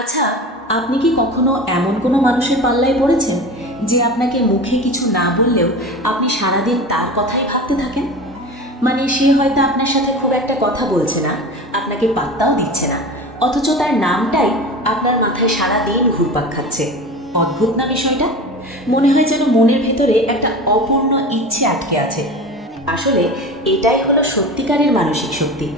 আচ্ছা, আপনি কি কখনো এমন কোনো মানুষের পাল্লায় পড়েছেন যে আপনাকে মুখে কিছু না বললেও আপনি সারাদিন তার কথাই ভাবতে থাকেন? মানে সে হয়তো আপনার সাথে খুব একটা কথা বলছে না, আপনাকে পাত্তাও দিচ্ছে না, অথচ তার নামটাই আপনার মাথায় সারাদিন ঘুরপাক খাচ্ছে। অদ্ভুত না বিষয়টা? মনে হয় যেন মনের ভেতরে একটা অপূর্ণ ইচ্ছে আটকে আছে। আসলে এটাই হলো সত্যিকারের মানসিক শক্তি।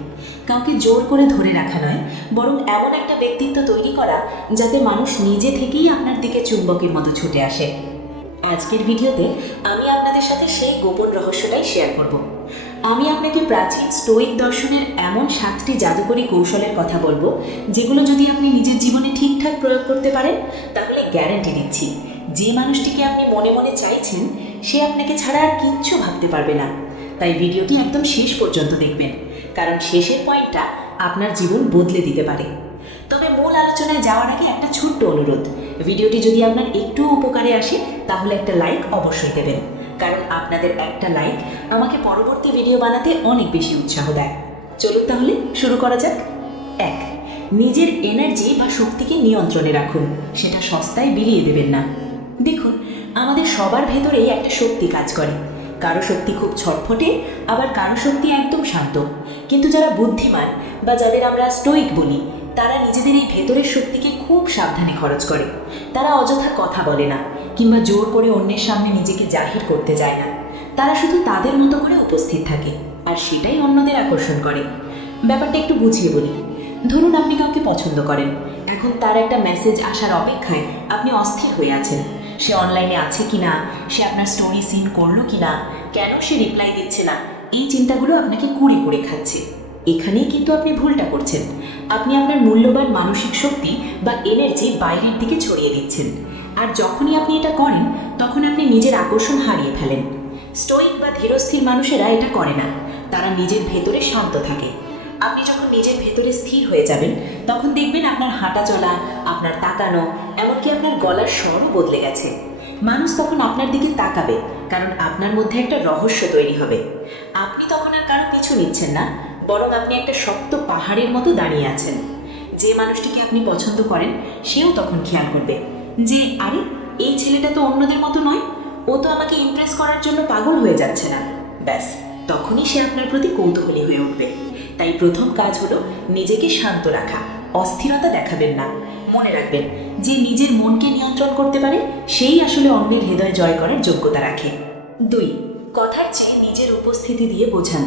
কাউকে জোর করে ধরে রাখা নয়, বরং এমন একটা ব্যক্তিত্ব তৈরি করা যাতে মানুষ নিজে থেকেই আপনার দিকে চুম্বকের মতো ছুটে আসে। আজকের ভিডিওতে আমি আপনাদের সাথে সেই গোপন রহস্যটাই শেয়ার করব। আমি আপনাকে প্রাচীন স্টোইক দর্শনের এমন 7টি জাদুকরী কৌশলের কথা বলবো, যেগুলো যদি আপনি নিজের জীবনে ঠিকঠাক প্রয়োগ করতে পারেন, তাহলে গ্যারান্টি দিচ্ছি যে মানুষটিকে আপনি মনে মনে চাইছেন সে আপনাকে ছাড়া আর কিচ্ছু ভাবতে পারবে না। তাই ভিডিওটি একদম শেষ পর্যন্ত দেখবেন, কারণ শেষের পয়েন্টটা আপনার জীবন বদলে দিতে পারে। তবে মূল আলোচনায় যাওয়ার আগে একটা ছোট্ট অনুরোধ, ভিডিওটি যদি আপনার একটু উপকারে আসে তাহলে একটা লাইক অবশ্যই দেবেন, কারণ আপনাদের একটা লাইক আমাকে পরবর্তী ভিডিও বানাতে অনেক বেশি উৎসাহ দেয়। চলুন তাহলে শুরু করা যাক। 1. নিজের এনার্জি বা শক্তিকে নিয়ন্ত্রণে রাখুন, সেটা সস্তায় বিলিয়ে দেবেন না। দেখুন, আমাদের সবার ভেতরেই একটা শক্তি কাজ করে। কারো শক্তি খুব ছটফটে, আবার কারো শক্তি একদম শান্ত। কিন্তু যারা বুদ্ধিমান বা যাদের আমরা স্টোইক বলি, তারা নিজেদের এই ভেতরের শক্তিকে খুব সাবধানে খরচ করে। তারা অযথা কথা বলে না, কিংবা জোর করে অন্যের সামনে নিজেকে জাহির করতে যায় না। তারা শুধু তাদের মতো করে উপস্থিত থাকে, আর সেটাই অন্যদের আকর্ষণ করে। ব্যাপারটা একটু বুঝিয়ে বলি। ধরুন আপনি কাউকে পছন্দ করেন, এখন তার একটা মেসেজ আসার অপেক্ষায় আপনি অস্থির হয়ে আছেন। সে অনলাইনে আছে কিনা, সে আপনার স্টোরি সিন করলো কিনা, কেন সে রিপ্লাই দিচ্ছে না, এই চিন্তাগুলো আপনাকে কুড়ে কুড়ে খাচ্ছে। এখানেই কিন্তু আপনি ভুলটা করছেন। আপনি আপনার মূল্যবান মানসিক শক্তি বা এনার্জি বাইরের দিকে ছড়িয়ে দিচ্ছেন, আর যখনই আপনি এটা করেন তখন আপনি নিজের আকর্ষণ হারিয়ে ফেলেন। স্টোইক বা ধীরস্থির মানুষেরা এটা করে না, তারা নিজের ভেতরে শান্ত থাকে। আপনি যখন নিজের ভেতরে স্থির হয়ে যাবেন, তখন দেখবেন আপনার হাঁটা চলা, আপনার তাকানো, এমনকি আপনার গলার স্বরও বদলে গেছে। মানুষ তখন আপনার দিকে তাকাবে, কারণ আপনার মধ্যে একটা রহস্য তৈরি হবে। আপনি তখন আর কারো পিছু নিচ্ছেন না, বরং আপনি একটা শক্ত পাহাড়ের মতো দাঁড়িয়ে আছেন। যে মানুষটিকে আপনি পছন্দ করেন সেও তখন খেয়াল করবে যে আরে, এই ছেলেটা তো অন্যদের মতো নয়, ও তো আমাকে ইমপ্রেস করার জন্য পাগল হয়ে যাচ্ছে না। ব্যাস, তখনই সে আপনার প্রতি কৌতূহলী হয়ে উঠবে। তাই প্রথম কাজ হলো নিজেকে শান্ত রাখা, অস্থিরতা দেখাবেন না। মনে রাখবেন, যে নিজের মনকে নিয়ন্ত্রণ করতে পারে সেই আসলে অন্যের হৃদয় জয় করার যোগ্যতা রাখে। 2. কথার চেয়ে নিজের উপস্থিতি দিয়ে বোঝান।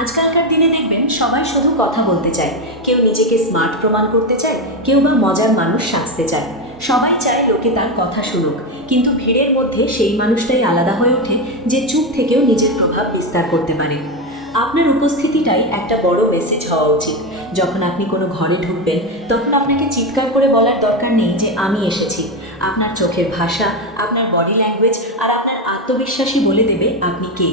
আজকালকার দিনে দেখবেন সবাই শুধু কথা বলতে চায়, কেউ নিজেকে স্মার্ট প্রমাণ করতে চায়, কেউ বা মজার মানুষ সাজতে চায়। সবাই চায় লোকে তার কথা শুনুক, কিন্তু ভিড়ের মধ্যে সেই মানুষটাই আলাদা হয়ে ওঠে যে চুপ থেকেও নিজের প্রভাব বিস্তার করতে পারে। আপনার উপস্থিতিটাই একটা বড় মেসেজ হওয়া উচিত। যখন আপনি কোনো ঘরে ঢুকবেন, তখন আপনাকে চিৎকার করে বলার দরকার নেই যে আমি এসেছি। আপনার চোখের ভাষা, আপনার বডি ল্যাঙ্গুয়েজ আর আপনার আত্মবিশ্বাসী বলে দেবে আপনি কে।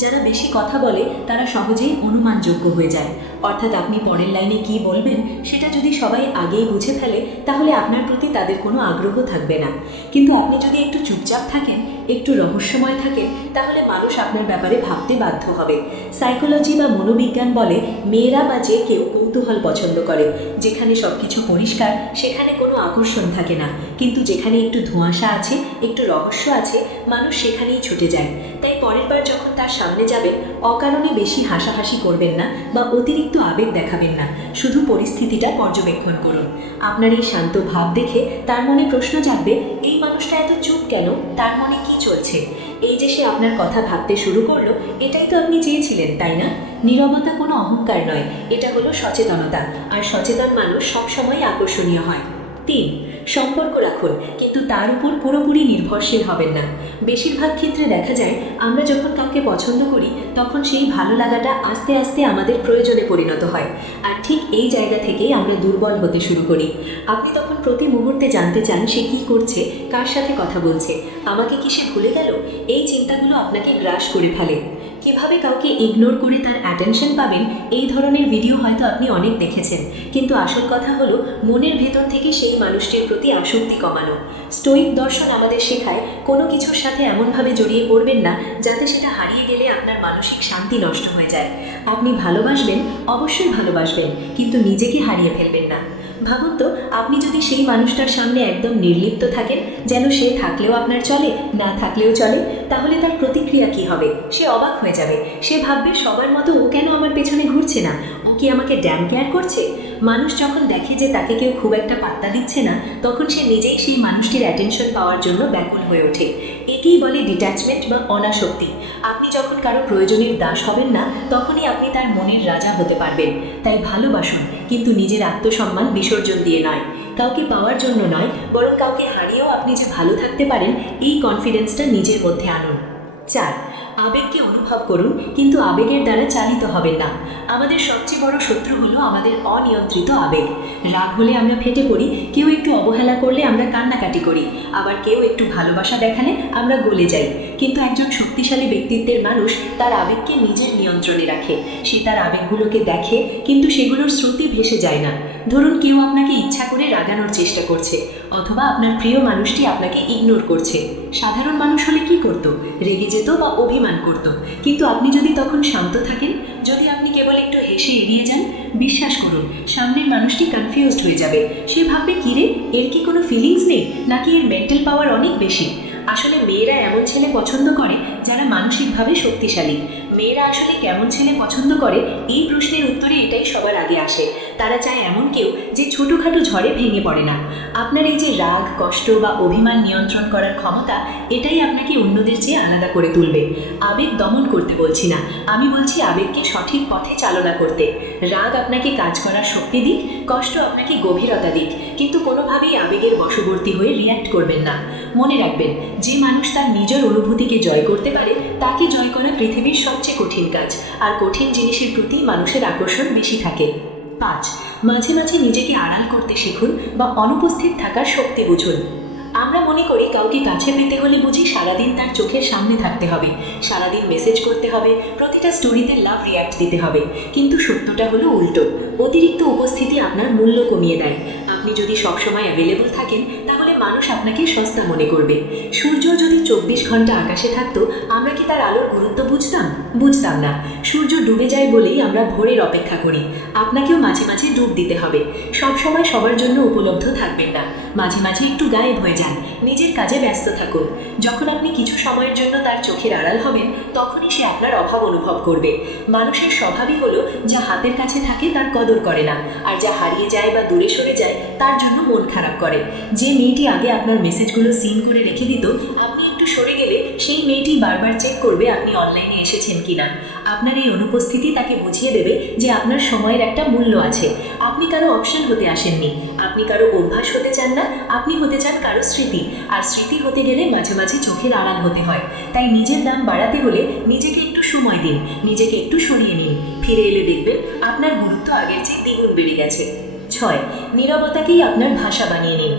যারা বেশি কথা বলে তারা সহজেই অনুমানযোগ্য হয়ে যায়, অর্থাৎ আপনি পরের লাইনে কি বলবেন সেটা যদি সবাই আগেই বুঝে ফেলে, তাহলে আপনার প্রতি তাদের কোনো আগ্রহ থাকবে না। কিন্তু আপনি যদি একটু চুপচাপ থাকেন, একটু রহস্যময় থাকেন, তাহলে মানুষ আপনার ব্যাপারে ভাবতে বাধ্য হবে। সাইকোলজি বা মনোবিজ্ঞান বলে মেয়েরা বা যে কেউ কৌতূহল পছন্দ করে। যেখানে সব কিছু পরিষ্কার সেখানে কোনো আকর্ষণ থাকে না, কিন্তু যেখানে একটু ধোঁয়াশা আছে, একটু রহস্য আছে, মানুষ সেখানেই ছুটে যায়। তাই পরের বার যখন তার সামনে যাবেন, অকারণে বেশি হাসাহাসি করবেন না বা অতিরিক্ত আবেগ দেখাবেন না, শুধু পরিস্থিতিটা পর্যবেক্ষণ করুন। আপনার এই শান্ত ভাব দেখে তার মনে প্রশ্ন জাগবে, এই মানুষটা এত চুপ কেন, তার মনে কি চলছে। এই যে সে আপনার কথা ভাবতে শুরু করলো, এটাই তো আপনি চেয়েছিলেন, তাই না? নীরবতা কোনো অহংকার নয়, এটা হলো সচেতনতা, আর সচেতন মানুষ সবসময় আকর্ষণীয় হয়। 3. সম্পর্ক রাখুন, কিন্তু তার উপর পুরোপুরি নির্ভরশীল হবেন না। বেশিরভাগ ক্ষেত্রে দেখা যায় আমরা যখন কাউকে পছন্দ করি, তখন সেই ভালো লাগাটা আস্তে আস্তে আমাদের প্রয়োজনে পরিণত হয়, আর ঠিক এই জায়গা থেকেই আমরা দুর্বল হতে শুরু করি। আপনি তখন প্রতি মুহূর্তে জানতে চান সে কী করছে, কার সাথে কথা বলছে, আমাকে কি সে ভুলে গেল। এই চিন্তাগুলো আপনাকে গ্রাস করে ফেলে। কিভাবে কাউকে ইগনোর করে তার অ্যাটেনশন পাবেন, এই ধরনের ভিডিও হয়তো আপনি অনেক দেখেছেন, কিন্তু আসল কথা হলো মনের ভেতর থেকে সেই মানুষটির প্রতি আসক্তি কমানো। স্টোইক দর্শন আমাদের শেখায় কোনো কিছুর সাথে এমনভাবে জড়িয়ে পড়বেন না যাতে সেটা হারিয়ে গেলে আপনার মানসিক শান্তি নষ্ট হয়ে যায়। আপনি ভালোবাসবেন, অবশ্যই ভালোবাসবেন, কিন্তু নিজেকে হারিয়ে ফেলবেন না। ভাবুন তো, আপনি যদি সেই মানুষটার সামনে একদম নির্লিপ্ত থাকেন, যেন সে থাকলেও আপনার চলে, না থাকলেও চলে, তাহলে তার প্রতিক্রিয়া কি হবে? সে অবাক হয়ে যাবে। সে ভাববে সবার মতো ও কেন আমার পেছনে ঘুরছে না, ও কি আমাকে ড্যাম কেয়ার করছে? মানুষ যখন দেখে যে তাকে কেউ খুব একটা পাত্তা দিচ্ছে না, তখন সে নিজেই সেই মানুষটির অ্যাটেনশন পাওয়ার জন্য ব্যাকুল হয়ে ওঠে। একেই বলে ডিট্যাচমেন্ট বা অনাসক্তি। আপনি যখন কারো প্রয়োজনের দাস হবেন না, তখনই আপনি তার মনের রাজা হতে পারবেন। তাই ভালোবাসুন, কিন্তু নিজের আত্মসম্মান বিসর্জন দিয়ে নয়। কাউকে পাওয়ার জন্য নয়, বরং কাউকে হারিয়েও আপনি যে ভালো থাকতে পারেন, এই কনফিডেন্সটা নিজের মধ্যে আনুন। 4, আবেগকে অনুভব করুন, কিন্তু আবেগের দ্বারা চালিত হবেন না। আমাদের সবচেয়ে বড় শত্রু হলো আমাদের অনিয়ন্ত্রিত আবেগ। রাগ হলে আমরা ফেটে পড়ি, কেউ একটু অবহেলা করলে আমরা কান্নাকাটি করি, আবার কেউ একটু ভালোবাসা দেখালে আমরা গলে যাই। কিন্তু একজন শক্তিশালী ব্যক্তিত্বের মানুষ তার আবেগকে নিজের নিয়ন্ত্রণে রাখে। সে তার আবেগগুলোকে দেখে, কিন্তু সেগুলোর স্রোতে ভেসে যায় না। ধরুন কেউ আপনাকে ইচ্ছা করে রাগানোর চেষ্টা করছে, অথবা আপনার প্রিয় মানুষটি আপনাকে ইগনোর করছে। সাধারণ মানুষ হলে কি করত? রেগে যেত বা অভিমান করত। কিন্তু আপনি যদি তখন শান্ত থাকেন, যদি আপনি কেবল একটু হেসে এড়িয়ে যান, বিশ্বাস করুন সামনের মানুষটি কনফিউজড হয়ে যাবে। সে ভাববে, কিরে, এর কি কোনো ফিলিংস নেই, নাকি এর মেন্টাল পাওয়ার অনেক বেশি? আসলে মেয়েরা এমন ছেলে পছন্দ করে যারা মানসিকভাবে শক্তিশালী। মেয়েরা আসলে কেমন ছেলে পছন্দ করে, এই প্রশ্নের উত্তরে এটাই সবার আগে আসে। তারা চায় এমন কেউ যে ছোটোখাটো ঝড়ে ভেঙে পড়ে না। আপনার এই যে রাগ, কষ্ট বা অভিমান নিয়ন্ত্রণ করার ক্ষমতা, এটাই আপনাকে অন্যদের চেয়ে আলাদা করে তুলবে। আবেগ দমন করতে বলছি না, আমি বলছি আবেগকে সঠিক পথে চালনা করতে। রাগ আপনাকে কাজ করার শক্তি দিক, কষ্ট আপনাকে গভীরতা দিক, কিন্তু কোনোভাবেই আবেগের বশবর্তী হয়ে রিয়্যাক্ট করবেন না। মনে রাখবেন, যে মানুষ তার নিজের অনুভূতিকে জয় করতে পারে, তাকে জয় করা পৃথিবীর সবচেয়ে কঠিন কাজ। আর কঠিন জিনিসের প্রতি মানুষের আকর্ষণ বেশি থাকে। 5, মাঝে মাঝে নিজেকে আড়াল করতে শিখুন বা অনুপস্থিত থাকার শক্তি বুঝুন। আমরা মনে করি কাউকে কাছে পেতে হলে বুঝি সারাদিন তার চোখের সামনে থাকতে হবে, সারাদিন মেসেজ করতে হবে, প্রতিটা স্টোরিতে লাভ রিয়াক্ট দিতে হবে। কিন্তু সত্যটা হলো উল্টো। অতিরিক্ত উপস্থিতি আপনার মূল্য কমিয়ে দেয়। আপনি যদি সবসময় অ্যাভেলেবল থাকেন, তাহলে মানুষ আপনাকে সস্তা মনে করবে। সূর্য যদি 24 ঘন্টা আকাশে থাকতো, আমরা কি তার আলোর গুরুত্ব বুঝতাম না। সূর্য ডুবে যায় বলেই আমরা ভোরের অপেক্ষা করি। আপনাকেও মাঝে মাঝে ডুব দিতে হবে। সবসময় সবার জন্য উপলব্ধ থাকবেন না, মাঝে মাঝে একটু গায়েব হয়ে যান, নিজের কাজে ব্যস্ত থাকুন। যখন আপনি কিছু সময়ের জন্য তার চোখের আড়াল হবেন, তখনই সে আপনার অভাব অনুভব করবে। মানুষের স্বভাবই হলো, যা হাতের কাছে থাকে তার কদর করে না, আর যা হারিয়ে যায় বা দূরে সরে যায় তার জন্য মন খারাপ করে। যে মেয়েটি আগে আপনার মেসেজগুলো সিন করে রেখে দিত, আপনি একটু সরে গেলে সেই মেয়েটি বারবার চেক করবে আপনি অনলাইনে এসেছেন কিনা। আপনার এই অনুপস্থিতি তাকে বুঝিয়ে দেবে যে আপনার সময়ের একটা মূল্য আছে। আপনি কারো অপশন হতে আসেননি, আপনি কারো অভ্যাস হতে চান না, আপনি হতে চান কারো স্মৃতি। আর স্মৃতি হতে গেলে মাঝে মাঝে চোখের আড়াল হতে হয়। তাই নিজের দাম বাড়াতে হলে নিজেকে একটু সময় দিন, নিজেকে একটু সরিয়ে নিন। ফিরে এলে দেখবেন আপনার গুরুত্ব আগের চেয়ে দ্বিগুণ বেড়ে গেছে। 6, নীরবতাকেই আপনার ভাষা বানিয়ে নিন।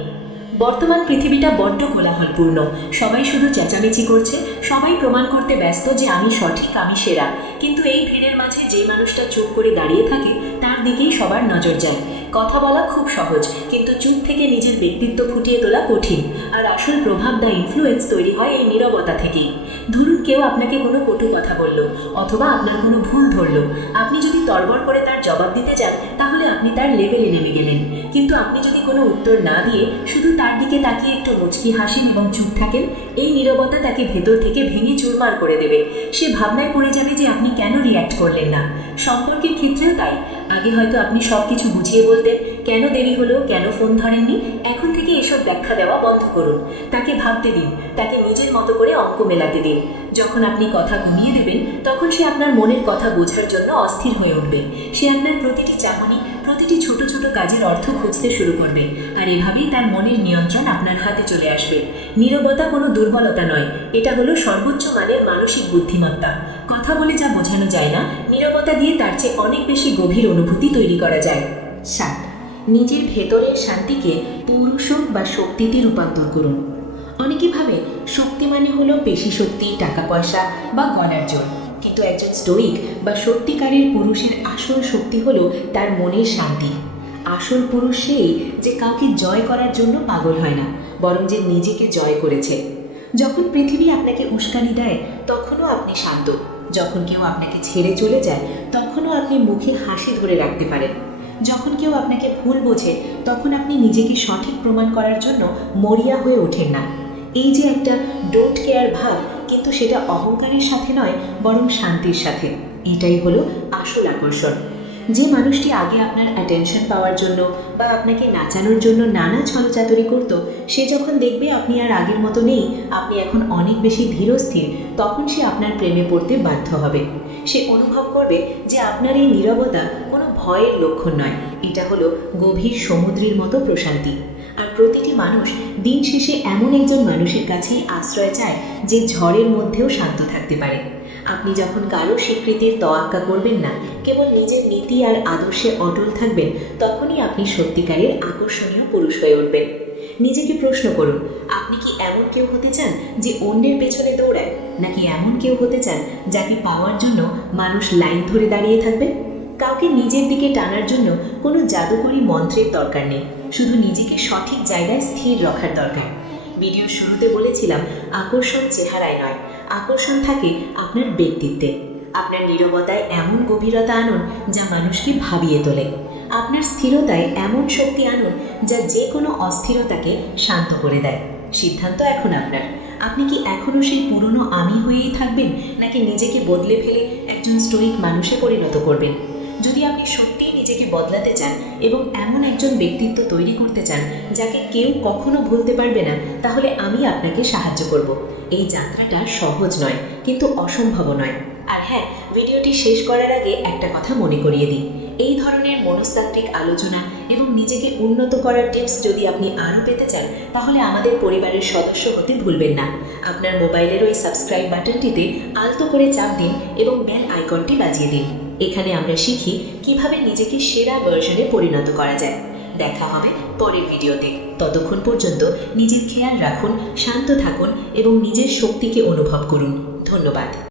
বর্তমান পৃথিবীটা বড্ড কোলাহলপূর্ণ। সবাই শুধু চেঁচামেচি করছে, সবাই প্রমাণ করতে ব্যস্ত যে আমি সঠিক, আমি সেরা। কিন্তু এই ভিড়ের মাঝে যে মানুষটা চুপ করে দাঁড়িয়ে থাকে, তার দিকেই সবার নজর যায়। কথা বলা খুব সহজ, কিন্তু চুপ থেকে নিজের ব্যক্তিত্ব ফুটিয়ে তোলা কঠিন। আর আসল প্রভাব বা ইনফ্লুয়েন্স তৈরি হয় এই নীরবতা থেকেই। ধরুন কেউ আপনাকে কোনো কটু কথা বলল, অথবা আপনার কোনো ভুল ধরল। আপনি যদি তড়বড় করে তার জবাব দিতে যান, তাহলে আপনি তার লেভেলে নেমে গেলেন। কিন্তু আপনি যদি কোনো উত্তর না দিয়ে শুধু তার দিকে তাকিয়ে একটু মুচকি হাসেন এবং চুপ থাকেন, এই নীরবতা তাকে ভেতর থেকে ভেঙে চুরমার করে দেবে। সে ভাবনায় পড়ে যাবে যে আপনি কেন রিয়্যাক্ট করলেন না। সম্পর্কের ক্ষেত্রেও তাই। আগে হয়তো আপনি সব কিছু বুঝিয়ে বলতেন, কেন দেরি হলো, কেন ফোন ধরেননি। এখন থেকে এসব ব্যাখ্যা দেওয়া বন্ধ করুন। তাকে ভাবতে দিন, তাকে নিজের মতো করে অঙ্ক মেলাতে দিন। যখন আপনি কথা ঘুমিয়ে দেবেন, তখন সে আপনার মনের কথা বোঝার জন্য অস্থির হয়ে উঠবে। সে আপনার প্রতিটি চাহনি, প্রতিটি ছোট ছোট কাজের অর্থ খুঁজতে শুরু করবে। আর এভাবেই তার মনের নিয়ন্ত্রণ আপনার হাতে চলে আসবে। নীরবতা কোনো দুর্বলতা নয়, এটা হলো সর্বোচ্চ মানের মানসিক বুদ্ধিমত্তা। কথা বলে যা বোঝানো যায় না, নীরবতা দিয়ে তার চেয়ে অনেক বেশি গভীর অনুভূতি তৈরি করা যায়। 7, নিজের ভেতরের শান্তিকে পুরুষ বা শক্তিতে রূপান্তর করুন। অনেকে ভাবে শক্তি মানে হলো পেশি শক্তি, টাকা পয়সা বা গলার জোর। কিন্তু একজন স্টোইক বা সত্যিকারের পুরুষের আসল শক্তি হলো তার মনের শান্তি। আসল পুরুষ সেই যে কাউকে জয় করার জন্য পাগল হয় না, বরং যে নিজেকে জয় করেছে। যখন পৃথিবী আপনাকে উস্কানি দেয়, তখনও আপনি শান্ত। যখন কেউ আপনাকে ছেড়ে চলে যায়, তখনও আপনি মুখে হাসি ধরে রাখতে পারেন। যখন কেউ আপনাকে ভুল বোঝে তখন আপনি নিজেকে সঠিক প্রমাণ করার জন্য মরিয়া হয়ে ওঠেন না। এই যে একটা ডোন্ট কেয়ার ভাব, কিন্তু সেটা অহংকারের সাথে নয়, বরং শান্তির সাথে। এটাই হলো আসল আকর্ষণ। যে মানুষটি আগে আপনার অ্যাটেনশন পাওয়ার জন্য বা আপনাকে নাচানোর জন্য নানা ছলচাতুরি করত, সে যখন দেখবে আপনি আর আগের মতো নেই, আপনি এখন অনেক বেশি ধীরস্থির, তখন সে আপনার প্রেমে পড়তে বাধ্য হবে। সে অনুভব করবে যে আপনার এই নীরবতা কোনো ভয়ের লক্ষণ নয়, এটা হলো গভীর সমুদ্রের মতো প্রশান্তি। আর প্রতিটি মানুষ দিন শেষে এমন একজন মানুষের কাছেই আশ্রয় চায় যে ঝড়ের মধ্যেও শান্ত থাকতে পারে। আপনি যখন কারো স্বীকৃতির তোয়াক্কা করবেন না, কেবল নিজের নীতি আর আদর্শে অটল থাকবেন, তখনই আপনি সত্যিকারের আকর্ষণীয় পুরুষ হয়ে উঠবেন। নিজেকে প্রশ্ন করুন, আপনি কি এমন কেউ হতে চান যে অন্যের পেছনে দৌড়ায়, নাকি এমন কেউ হতে চান যাকে পাওয়ার জন্য মানুষ লাইন ধরে দাঁড়িয়ে থাকবে? কাউকে নিজের দিকে টানার জন্য কোনো জাদুকরী মন্ত্রের দরকার নেই, শুধু নিজেকে সঠিক জায়গায় স্থির রাখার দরকার। ভিডিওর শুরুতে বলেছিলাম, আকর্ষণ চেহারায় নয়, আকর্ষণ থাকে আপনার ব্যক্তিত্বে। আপনার নীরবতায় এমন গভীরতা আনুন যা মানুষকে ভাবিয়ে তোলে। আপনার স্থিরতায় এমন শক্তি আনুন যা যে কোনো অস্থিরতাকে শান্ত করে দেয়। সিদ্ধান্ত এখন আপনার। আপনি কি এখনও সেই পুরনো আমি হয়েই থাকবেন, নাকি নিজেকে বদলে ফেলে একজন স্টোইক মানুষে পরিণত করবেন? যদি আপনি সত্যিই নিজেকে বদলাতে চান এবং এমন একজন ব্যক্তিত্ব তৈরি করতে চান যাকে কেউ কখনো ভুলতে পারবে না, তাহলে আমি আপনাকে সাহায্য করব। এই যাত্রাটা সহজ নয়, কিন্তু অসম্ভব নয়। আর হ্যাঁ, ভিডিওটি শেষ করার আগে একটা কথা মনে করিয়ে দিই, এই ধরনের মনস্তাত্ত্বিক আলোচনা এবং নিজেকে উন্নত করার টিপস যদি আপনি আরও পেতে চান, তাহলে আমাদের পরিবারের সদস্য হতে ভুলবেন না। আপনার মোবাইলের ওই সাবস্ক্রাইব বাটনটিতে আলতো করে চাপ দিন এবং বেল আইকনটি বাজিয়ে দিন। এখানে আমরা শিখি কিভাবে নিজেকে সেরা ভার্সনে পরিণত করা যায়। দেখা হবে পরের ভিডিওতে। ততক্ষণ পর্যন্ত নিজের খেয়াল রাখুন, শান্ত থাকুন এবং নিজের শক্তিকে অনুভব করুন। ধন্যবাদ।